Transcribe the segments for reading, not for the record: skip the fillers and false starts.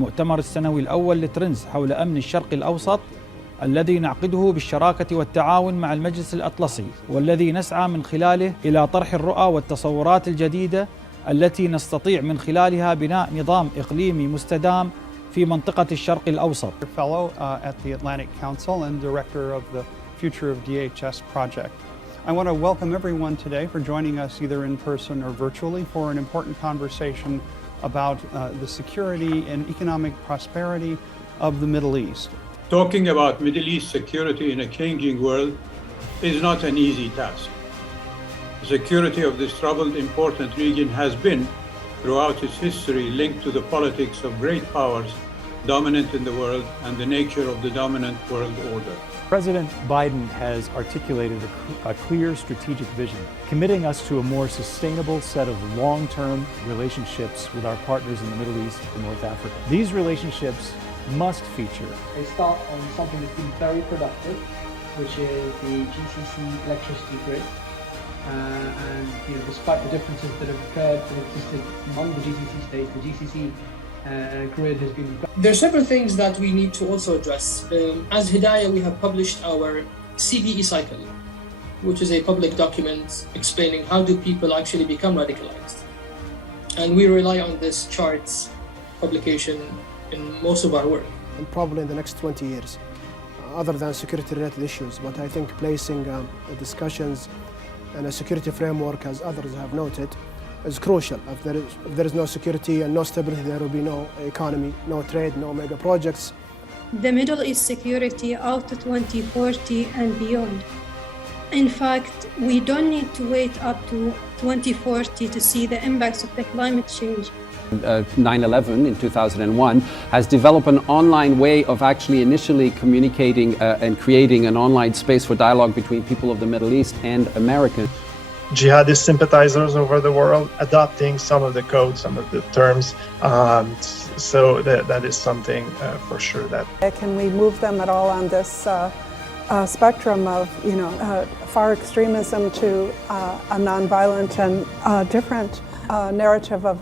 المؤتمر السنوي الأول لتريندز حول أمن الشرق الأوسط، الذي نعقده بالشراكة والتعاون مع المجلس الأطلسي، والذي نسعى من خلاله إلى طرح الرؤى والتصورات الجديدة التي نستطيع من خلالها بناء نظام إقليمي مستدام في منطقة الشرق الأوسط. Fellow at the Atlantic Council and director of the Future of DHS project. I want to welcome everyone today for joining us either in person or virtually for an important conversation about the security and economic prosperity of the Middle East. Talking about Middle East security in a changing world is not an easy task. The security of this troubled, important region has been, throughout its history, linked to the politics of great powers dominant in the world and the nature of the dominant world order. President Biden has articulated a clear strategic vision, committing us to a more sustainable set of long-term relationships with our partners in the Middle East and North Africa. These relationships must feature. They start on something that's been very productive, which is the GCC electricity grid. And despite the differences that have occurred and existed among the GCC states, the GCC grid has been... There are several things that we need to also address. As Hidayah, we have published our CVE cycle, which is a public document explaining how do people actually become radicalized. And we rely on this charts publication in most of our work. And probably in the next 20 years, other than security-related issues, but I think placing the discussions and a security framework, as others have noted, is crucial. If there is no security and no stability, there will be no economy, no trade, no mega projects. The Middle East security out to 2040 and beyond. In fact, we don't need to wait up to 2040 to see the impacts of the climate change. 9/11 in 2001 has developed an online way of actually initially communicating and creating an online space for dialogue between people of the Middle East and Americans. Jihadist sympathizers over the world adopting some of the codes, some of the terms. So that is something for sure that... Can we move them at all on this spectrum of, far extremism to a nonviolent and different narrative of...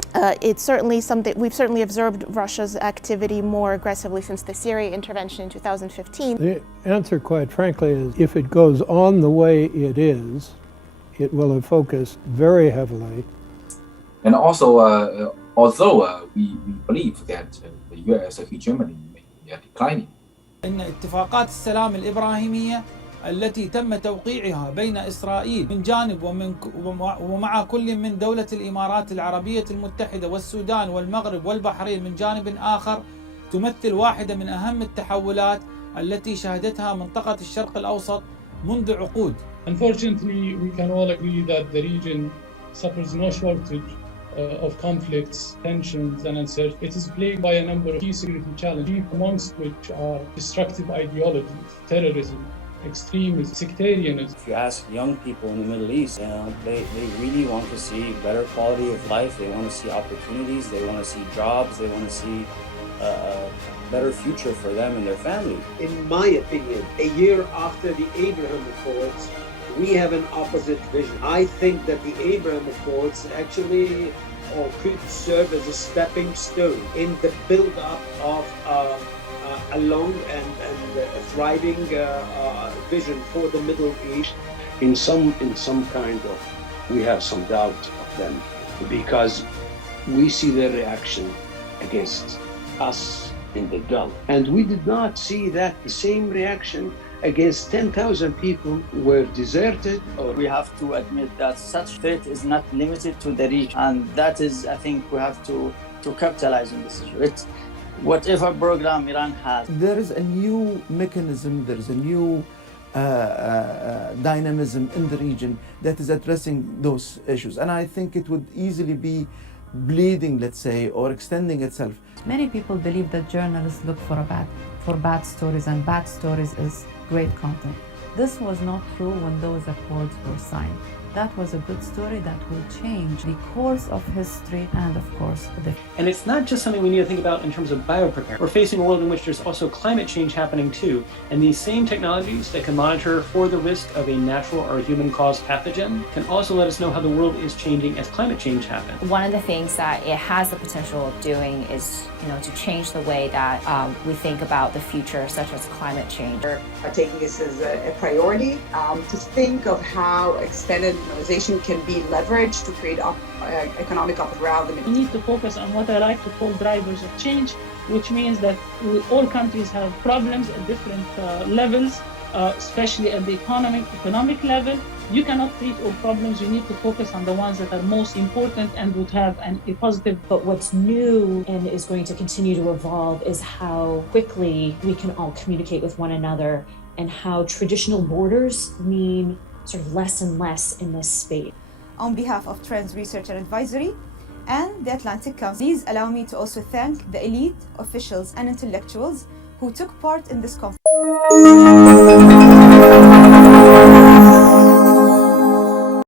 It's certainly something, we've certainly observed Russia's activity more aggressively since the Syria intervention in 2015. The answer, quite frankly, is if it goes on the way it is, it will have focused very heavily. And also, although we believe that the U.S. hegemony may be declining. إن اتفاقات السلام الإبراهيمية التي تم توقيعها بين إسرائيل من جانب ومع كل من دولة الإمارات العربية المتحدة والسودان والمغرب والبحرين من جانب آخر تمثل واحدة من أهم التحولات التي شهدتها منطقة الشرق الأوسط منذ عقود. Unfortunately, we can all agree that the region suffers no shortage of conflicts, tensions, and uncertainty. It is plagued by a number of key security challenges, amongst which are destructive ideologies, terrorism, extremism, sectarianism. If you ask young people in the Middle East, they really want to see better quality of life. They want to see opportunities. They want to see jobs. They want to see a better future for them and their family. In my opinion, a year after the Abraham Accords, we have an opposite vision. I think that the Abraham Accords actually could serve as a stepping stone in the build-up of a long and a thriving vision for the Middle East. In some kind of, we have some doubt of them because we see their reaction against us in the Gulf, and we did not see that the same reaction against 10,000 people were deserted. We have to admit that such threat is not limited to the region, and that is, I think, we have to capitalize on this issue. It's whatever program Iran has. There is a new mechanism, there is a new dynamism in the region that is addressing those issues, and I think it would easily be bleeding, let's say, or extending itself. Many people believe that journalists look for bad stories, and bad stories is great content. This was not true when those accords were signed. that was a good story that will change the course of history and, of course, the... And it's not just something we need to think about in terms of biopreparedness. We're facing a world in which there's also climate change happening too. And these same technologies that can monitor for the risk of a natural or human-caused pathogen can also let us know how the world is changing as climate change happens. One of the things that it has the potential of doing is, to change the way that we think about the future, such as climate change. We're taking this as a priority to think of how extended normalization can be leveraged to create economic up around them. We need to focus on what I like to call drivers of change, which means that all countries have problems at different levels, especially at the economic level. You cannot treat all problems. You need to focus on the ones that are most important and would have a positive. But what's new and is going to continue to evolve is how quickly we can all communicate with one another and how traditional borders mean sort of less and less in this space. On behalf of Trends Research and Advisory and the Atlantic Council, please allow me to also thank the elite, officials and intellectuals who took part in this conference.